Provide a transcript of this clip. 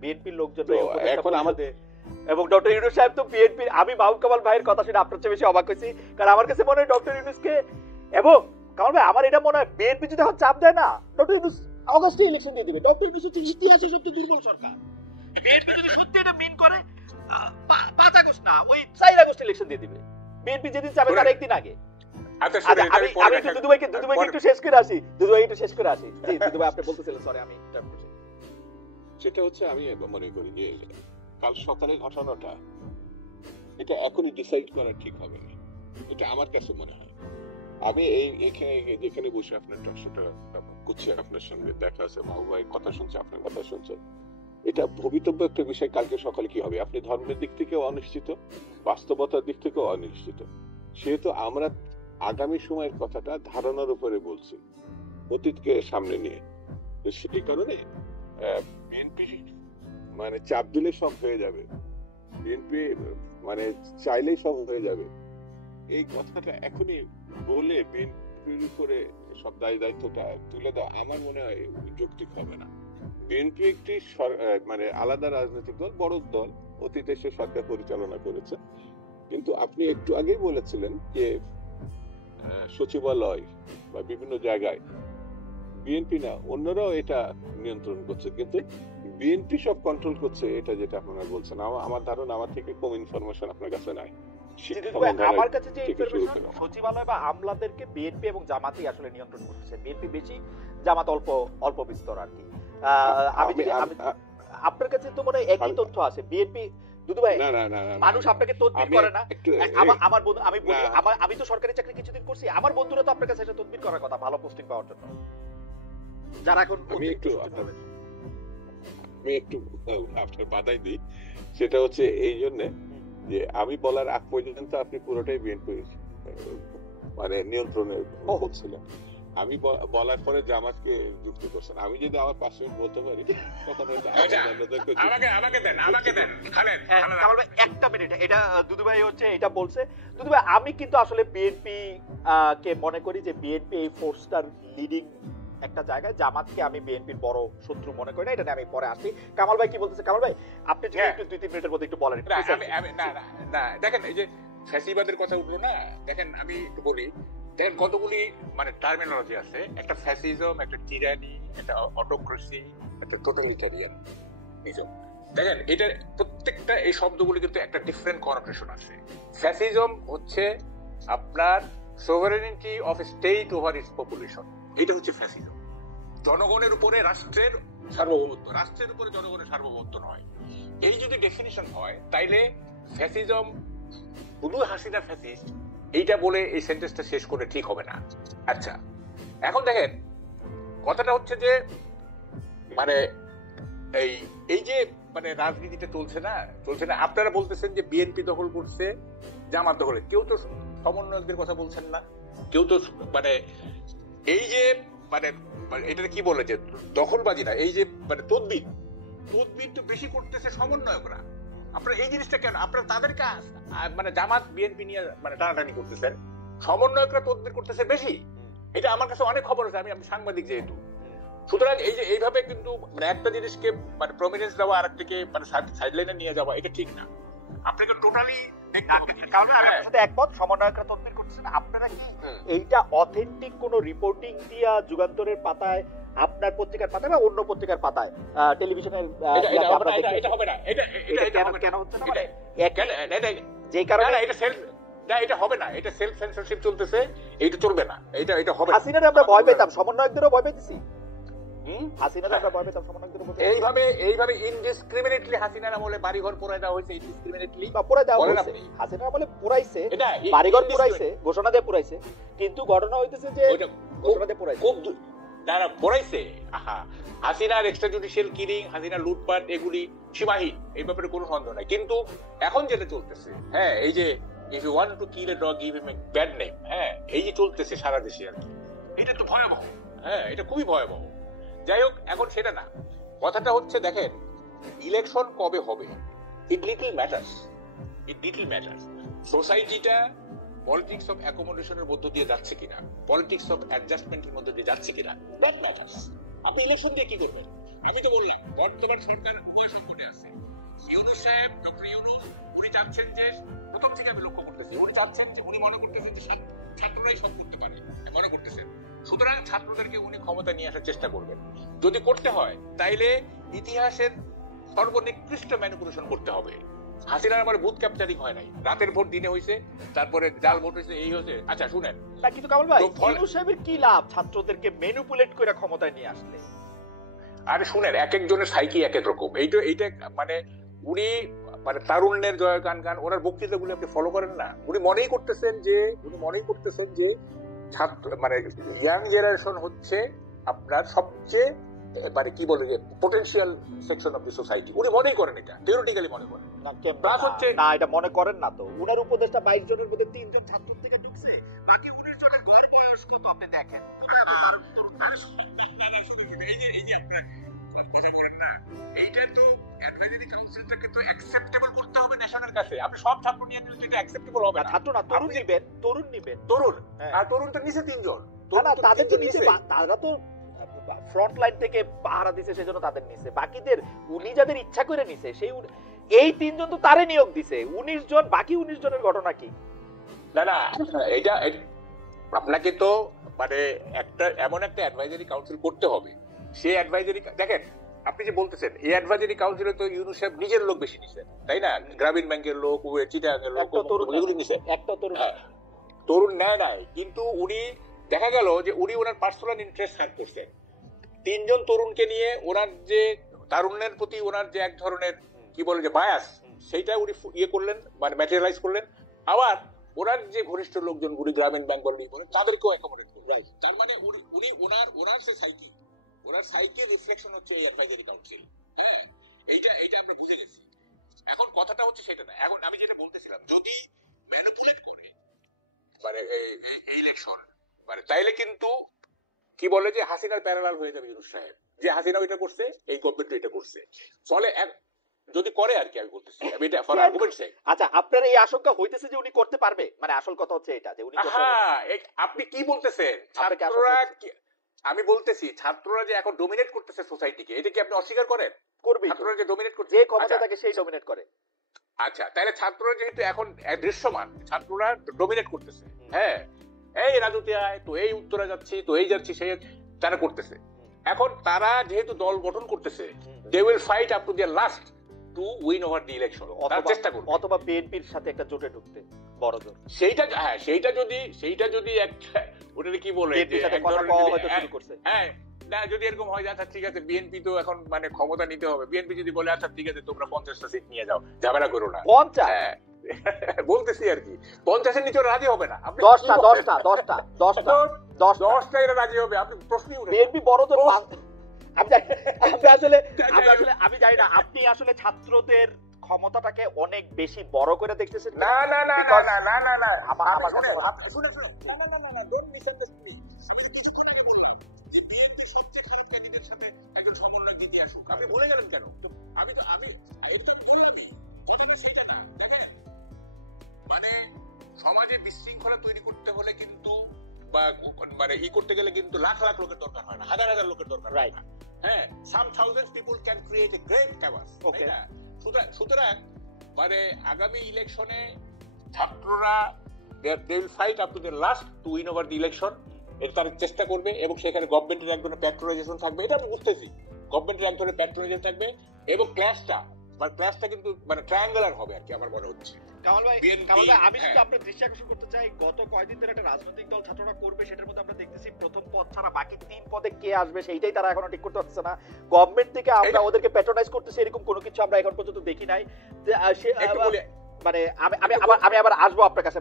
বিএনপির লোকজন এখন আমাদের এবং ডক্টর ইউনূস সাহেব তো বিএনপির, আমি মাহমুদ কামাল ভাইয়ের কথা শুনে আপনার চেয়ে বেশি অবাক হয়েছি, কারণ আমার কাছে মনে হয় ডক্টর ইউনূসকে, এবং কামাল ভাই আমার এটা মনে হয় বিএনপি যদি এখন চাপ দেয় না, ডক্টর ইউনূস অগাস্টে ইলেকশন দিয়ে দিবে। ডক্টর ইউনূস হচ্ছে ইতিহাসের সবচেয়ে দুর্বল সরকার। বিএনপি যদি সত্যি এটা মিন করে 5 আগস্ট না, ওই 4 আগস্ট ইলেকশন দিয়ে দিবে। বিএনপি যেদিন চাবে তার একদিন আগে। আমি একটু দুদুভাইকে একটু শেষ করে আসি, দুদুভাই একটু শেষ করে আসি। জি দুদুভাই আপনি বলতেছিলেন, সরি আমি ইন্টারাপ্ট করছি। সেটা হচ্ছে আমি মনে করি যে কাল সকালে ঘটনাটা এটা এখনই ডিসাইড করা ঠিক হবে না, এটা আমার কাছে মনে হয়। আমি এখানে যেখানে বসে আপনার টকশোটা করছি, আপনার সঙ্গে দেখা আছে, মাহবুবের কথা শুনছি, আপনার কথা শুনছেন, এটা ভবিতব্য একটা বিষয়। কালকে সকালে কি হবে আপনি ধর্মের দিক থেকেও অনিশ্চিত, বাস্তবতার দিক থেকেও অনিশ্চিত। সেহেতু আমরা আগামী সময়ের কথাটা ধারণার উপরে বলছি, অতীতকে সামনে নিয়ে। তো সেই কারণে বিএনপি মানে চাপ দিলে সব হয়ে যাবে, বিএনপি মানে চাইলেই সব হয়ে যাবে, এই কথাটা এখনই বলে বিএনপির উপরে সব দায়িত্বটা তুলে দেওয়া আমার মনে হয় যৌক্তিক হবে না। বিএনপি একটি মানে আলাদা রাজনৈতিক দল, বড় দল, অতীতে সে সরকার পরিচালনা করেছে। কিন্তু আপনি একটু আগেই বলেছিলেন যে সচিবালয় বা বিভিন্ন জায়গায় বিএনপি না অন্যরাও এটা নিয়ন্ত্রণ করছে, কিন্তু বিএনপি সব কন্ট্রোল করছে, এটা যেটা আপনারা বলছেন। আমার ধারণা, আমার থেকে কম ইনফরমেশন আপনার কাছে নাই। আমার কাছে যে ইনফরমেশন, সচিবালয় বা আমলাদেরকে বিএনপি এবং জামাতই আসলে নিয়ন্ত্রণ করছে। বিএনপি বেশি, জামাত অল্প বিস্তর আর কি। আপনার কাছে তো মনে হয় একই তথ্য আছে। বিএনপি দুদু ভাই, মানুষ আপনাকে তদবির করে না। আমার বন্ধু, আমি বলি, আমি তো সরকারি চাকরি কিছুদিন করছি, আমার বন্ধুরা তো আপনার কাছে এটা তদবির করার কথা ভালো পোস্টিং পাওয়ার জন্য, যারা এখন আমি একটু আপনার বাধাই দিই। সেটা হচ্ছে এই জন্য যে আমি বলার আগ পর্যন্ত আপনি পুরোটাই বিএনপি মানে নিয়ন্ত্রণে বলছিলেন। আমি বলার পরে জামাতকে যুক্ত করছেন। আমি যদি আমার 5 মিনিট বলতে পারি তখন হয়তো আমাকে দেন খালেদ, একটা মিনিট। এটা দুদু ভাই হচ্ছে এটা বলছে। দুদু ভাই, আমি কিন্তু আসলে বিএনপি কে মনে করি যে বিএনপি এই ফোর্সটার লিডিং একটা জায়গায়। জামাতকে আমি বিএনপির বড় শত্রু মনে করি না, এটা নিয়ে আমি পরে আসছি। কামাল ভাই কি বলতেছে? কামাল ভাই আপনি যদি একটু 2-3 মিনিটের মধ্যে একটু বলেন। না দেখেন, এই যে ফ্যাসিবাদের কথা উঠলো না, দেখেন আমি একটু বলি। দেখেন কতগুলি মানে টার্মিনোলজি আছে, একটা ফ্যাসিজম, একটা টিরানি, একটা অটোক্রেসি, একটা টোটালিটারিয়ানিজম। দেখেন এটা প্রত্যেকটা এই শব্দগুলি কিন্তু একটা ডিফারেন্ট কনোটেশন আছে। ফ্যাসিজম হচ্ছে আপনার sovereignty of state over its population, এটা হচ্ছে ফ্যাসিজম। জনগণের উপরে রাষ্ট্রের সার্বভৌমত্ব, রাষ্ট্রের উপরে জনগণের সার্বভৌমত্ব নয়। এই যদি ডেফিনিশন হয় তাইলে ফ্যাসিজম শুধু হাসিনা ফ্যাসিস্ট এইটা বলে এই সেন্টেন্সটা শেষ করে ঠিক হবে না। আচ্ছা, এখন দেখেন কথাটা হচ্ছে যে মানে এই যে মানে রাজনীতিটা চলছে না। আপনারা বলতেছেন যে বিএনপি দখল করছে, জামাত দখলে, কেউ তো সমন্বয়কদের কথা বলছেন না, কেউ তো মানে এই যে মানে এটা কি বলে যে দখলবাজি না, এই যে মানে তদবির তো বেশি করতেছে সমন্বয়করা। আপনারা এই জিনিসটা কেন আপনারা তাদেরকে মানে জামাত বিএনপি নিয়ে মানে টানাটানি করতেছেন, সমন্বয়করা তদবির করতেছে বেশি? এটা আমার কাছে অনেক খবর আছে, আমি সাংবাদিক যেহেতু। সুতরাং এই যে এইভাবে কিন্তু মানে একটা জিনিসকে মানে প্রমিনেন্স দেওয়া আর একটাকে মানে সাইডলাইনে নিয়ে যাওয়া এটা ঠিক না। আপনাকে টোটালি দেখতে হবে। কারণ আমি আপনার সাথে একমত, সমন্বয়করা তদবির করতেছেন। আপনারা কি এইটা অথেন্টিক কোন রিপোর্টিং দিয়া যুগান্তরের পাতায়, আপনার পত্রিকার পাতায় বা অন্য পত্রিকার পাতায়, টেলিভিশনের এটা হবে না, এটা কেন হচ্ছে না? মানে যে কারণে এটা হবে না, এটা সেলফ সেন্সরশিপ চলতেছে, এইটা চলবে না, এটা হবে না। হাসিনারে আমরা ভয় পেতাম, সমন্বয়কদেরও ভয় পেতেছি। হাসিনারে আমরা ভয় পেতাম, সমন্বয়কদেরও ভয় পেতাম। এইভাবে ইনডিসক্রিমিনেটলি হাসিনার আমলে বাড়িঘর পোড়ায় দেওয়া হয়েছে, ইনডিসক্রিমিনেটলি বা পোড়ায় দেওয়া হয়েছে। হাসিনার আমলে পোড়াইছে, বাড়িঘর পোড়াইছে, ঘোষণা দিয়ে পোড়াইছে, কিন্তু ঘটনা হইতেছে যে ঘোষণা দিয়ে পোড়াইছে না পোড়াইছে। হাসিনার এক্সট্রাজুডিশিয়াল কিলিং, হাসিনার লুটপাট, এগুলি সীমাহীন, এই ব্যাপারে কোনো সন্দেহ নাই। কিন্তু এখন যেটা চলতেছে, হ্যাঁ, এই যে if you want to kill a dog give him a bad name, হ্যাঁ, এই যে চলতেছে সারা দেশে আর কি, এটা তো ভয়াবহ। হ্যাঁ, এটা খুবই ভয়াবহ। যাই হোক, এখন সেটা না, কথাটা হচ্ছে দেখেন ইলেকশন কবে হবে, ইট লিটল ম্যাটার্স। সোসাইটিটা পলিটিক্স অফ অ্যাকোমোডেশনের মধ্য দিয়ে যাচ্ছে কিনা, পলিটিক্স অফ অ্যাডজাস্টমেন্টের মধ্যে দিয়ে যাচ্ছে কিনা, দ্যাট ম্যাটার্স। আপনি ইলেকশন দিয়ে কি করবেন? আমি তো বললাম বর্তমান সরকার উভয় সংকটে আছে। ইউনূস সাহেব, ডক্টর ইউনূস, উনি চাচ্ছেন যে, প্রথম থেকে আমি লক্ষ্য করতেছি, উনি চাচ্ছেন যে, উনি মনে করতেছেন যে ছাত্ররাই সব করতে পারে, মনে করতেছেন। সুতরাং ছাত্রদেরকে উনি ক্ষমতা নিয়ে আসার চেষ্টা করবেন। যদি করতে হয় তাইলে ইতিহাসের সর্বনিকৃষ্ট ম্যানিপুলেশন করতে হবে। হাসিনার আমার বুথ ক্যাপচারিং হয় নাই, রাতের ভোট দিনে হয়েছে, তারপরে জাল ভোট হয়েছে, এই হয়েছে। আচ্ছা শুনেন না, কিন্তু কামাল ভাই, ইউনূস সাহেবের কি লাভ ছাত্রদেরকে ম্যানিপুলেট করে ক্ষমতায় নিয়ে আসলে? আরে শুনেন, এক একজনের সাইকি এক এক রকম। এইটা মানে উনি মানে তারুণ্যের জয়গান গান, ওনার বক্তৃতাগুলো আপনি ফলো করেন না। উনি মনেই করতেছেন যে ছাত্র মানে ইয়াং জেনারেশন হচ্ছে আপনার সবচেয়ে মানে কি বলে যে potential section of the society. উনি মনেই করেন, এটা থিওরিটিক্যালি মনে করেন। প্লাস হচ্ছে না, এটা মনে করেন না তো। উনার উপদেষ্টা 22 জনের মধ্যে 3 জন ছাত্র থেকে ঢুকছে, বাকি 19 জনের গড় বয়স কত আপনি দেখেন। কোথায় আপনি তরুণ? না শুনে এই যে আপনারা কথা বলেন না, এইটা তো অ্যাডভাইজারি কাউন্সিলটাকে তো অ্যাকসেপ্টেবল করতে হবে ন্যাশনের কাছে। আপনি সব ছাত্র নিয়ে নিলে তো এটা অ্যাকসেপ্টেবল হবে না। ছাত্র না, তরুণ নিবেন। আর তরুণ তো নিচে 3 জন। না, তাদের তো নিচে, তারা তো ফ্রন্ট লাইন থেকে পাহারা দিছে, সেজন্য তাদের নিচে। বাকিদের উনি যাদের ইচ্ছা করে নিছে, সেই এই 3 জন তো তারে নিয়োগ দিছে। 19 জন, বাকি 19 জনের ঘটনা কি? না এটা আপনাকে তো মানে এমন একটা অ্যাডভাইজারি কাউন্সিল করতে হবে। সেই অ্যাডভাইজারি দেখেন, আপনি যে বলতেছেন এই অ্যাডভাইজারি কাউন্সিলে তো ইউনূস সাহেব নিজের লোক বেশি নিছেন, তাই না? গ্রামীণ ব্যাংকের লোক, চিটাগাংয়ের লোক, এগুলো নিছে। হ্যাঁ, তরুণ নেয় নাই, কিন্তু উনি দেখা গেল যে উনি ওনার পার্সোনাল ইন্টারেস্ট সার্ভ করছেন। 3 জন তরুণকে নিয়ে ওনার যে তারুণ্যের প্রতি ওনার যে এক ধরনের কি বলে যে বায়াস, সেইটা উনি করলেন, মানে ম্যাটেরিয়ালাইজ করলেন। আবার ওনার যে ঘনিষ্ঠ লোকজন, উনি গ্রামীণ ব্যাংক বলেন, তাদেরকেও অ্যাকোমোডেট করলেন। তার মানে উনি ওনার সে সাইকি, ওনার সাইকির রিফ্লেকশন হচ্ছে এই অ্যাডভাইজারি কাউন্সিল। হ্যাঁ, এইটা আমরা বুঝে গেছি। এখন কথাটা হচ্ছে সেটা না। এখন আমি যেটা বলতেছিলাম, যদি ম্যানিপুলেট করে মানে এই ইলেকশন, মানে তাইলে কিন্তু কি বলে যে হাসিনার প্যারালাল হয়ে যাবে ইউনূস সাহেব, যে হাসিনাও এটা করছে, এই গভর্নমেন্ট এটা করছে। ফলে যদি করে আর কি, আমি বলতেছি, আমি এটা ফর আর্গুমেন্ট সেক। আচ্ছা, আপনার এই আশঙ্কা হইতেছে যে উনি করতে পারবে? মানে আসল কথা হচ্ছে এটা যে উনি আপনি কি বলতেছেন? ছাত্ররা, আমি বলতেছি ছাত্ররা যে এখন ডমিনেট করতেছে সোসাইটিকে, এটা কি আপনি অস্বীকার করেন? করবে, ছাত্ররা যে ডমিনেট করছে, যে ক্ষমতা থাকে সেই ডমিনেট করে। আচ্ছা, তাহলে ছাত্ররা যেহেতু এখন দৃশ্যমান, ছাত্ররা ডমিনেট করতেছে। হ্যাঁ, এই রাজুতে আয়, তো এই উত্তরা যাচ্ছি, তো এই যাচ্ছি, সেই তারা করতেছে। এখন তারা যেহেতু দল গঠন করতেছে, they will fight up to their last to win over the election. তারা চেষ্টা করবে, অথবা বিএনপির সাথে একটা জোটে ঢুকতে বড় জোর। সেইটা যদি একটা ওটা কি বলে যে এক ধরনের, হ্যাঁ না, যদি এরকম হয় যে আচ্ছা ঠিক আছে, বিএনপি তো এখন মানে ক্ষমতা নিতে হবে, বিএনপি যদি বলে আচ্ছা ঠিক আছে তোমরা 50টা সিট নিয়ে যাও, ঝামেলা করো না। 50 বলতেছি আর কি, 50-এর নিচে রাজি হবে না। আপনি 10টা এরা রাজি হবে, আপনি প্রশ্নই উঠে। বিএনপি বড় জোর। আমি জানি না, আপনি আসলে ছাত্রদের ক্ষমতাটাকে অনেক বেশি বড় করে দেখতেছেন। না, শুনেন, ডোন্ট মিসআন্ডারস্ট্যান্ড মি। আমি তো কিছুক্ষণ আগে বললাম যে বিএনপির সবচেয়ে খারাপ ক্যান্ডিডেট সাথে একজন সমন্বয়ক জিতে আসুক। আপনি ভুলে গেলেন কেন? এটা তো আমি বললামই, কথাটা সেইটা না। দেখেন, মানে সমাজে বিশৃঙ্খলা তৈরি করতে হলে কিন্তু, বা মানে করতে গেলে কিন্তু লাখ লাখ লোকের দরকার হয় না, হাজার হাজার লোকের দরকার হয় না। হ্যাঁ, some thousands people can create a great chaos, তাই না? সুতরাং মানে আগামী ইলেকশনে ছাত্ররা they will fight up to the last to win over the election। এটা তারা চেষ্টা করবে, এবং সেখানে গভর্নমেন্টের এক ধরনের প্যাট্রোনাইজেশন থাকবে। এটা আমি বুঝতেছি, গভর্নমেন্টের এক ধরনের প্যাট্রোনাইজেশন থাকবে, এবং ক্ল্যাশটা কিন্তু মানে ট্রায়াঙ্গুলার হবে আর কি, আমার মনে হচ্ছে। কামাল ভাই, আমি শুধু আপনার দৃষ্টি আকর্ষণ করতে চাই, গত কয়েকদিন ধরে একটা রাজনৈতিক দল ছাত্ররা করবে, সেটার মধ্যে আমরা দেখতেছি প্রথম পদ ছাড়া বাকি 3 পদে কে আসবে সেইটাই তারা এখনো ঠিক করতে পারছে না। গভর্নমেন্ট থেকে আমরা ওদেরকে প্যাট্রোনাইজ করতেছি, এরকম কোনো কিছু আমরা এখন পর্যন্ত দেখি নাই। মানে আমি আবার আসবো আপনার কাছে।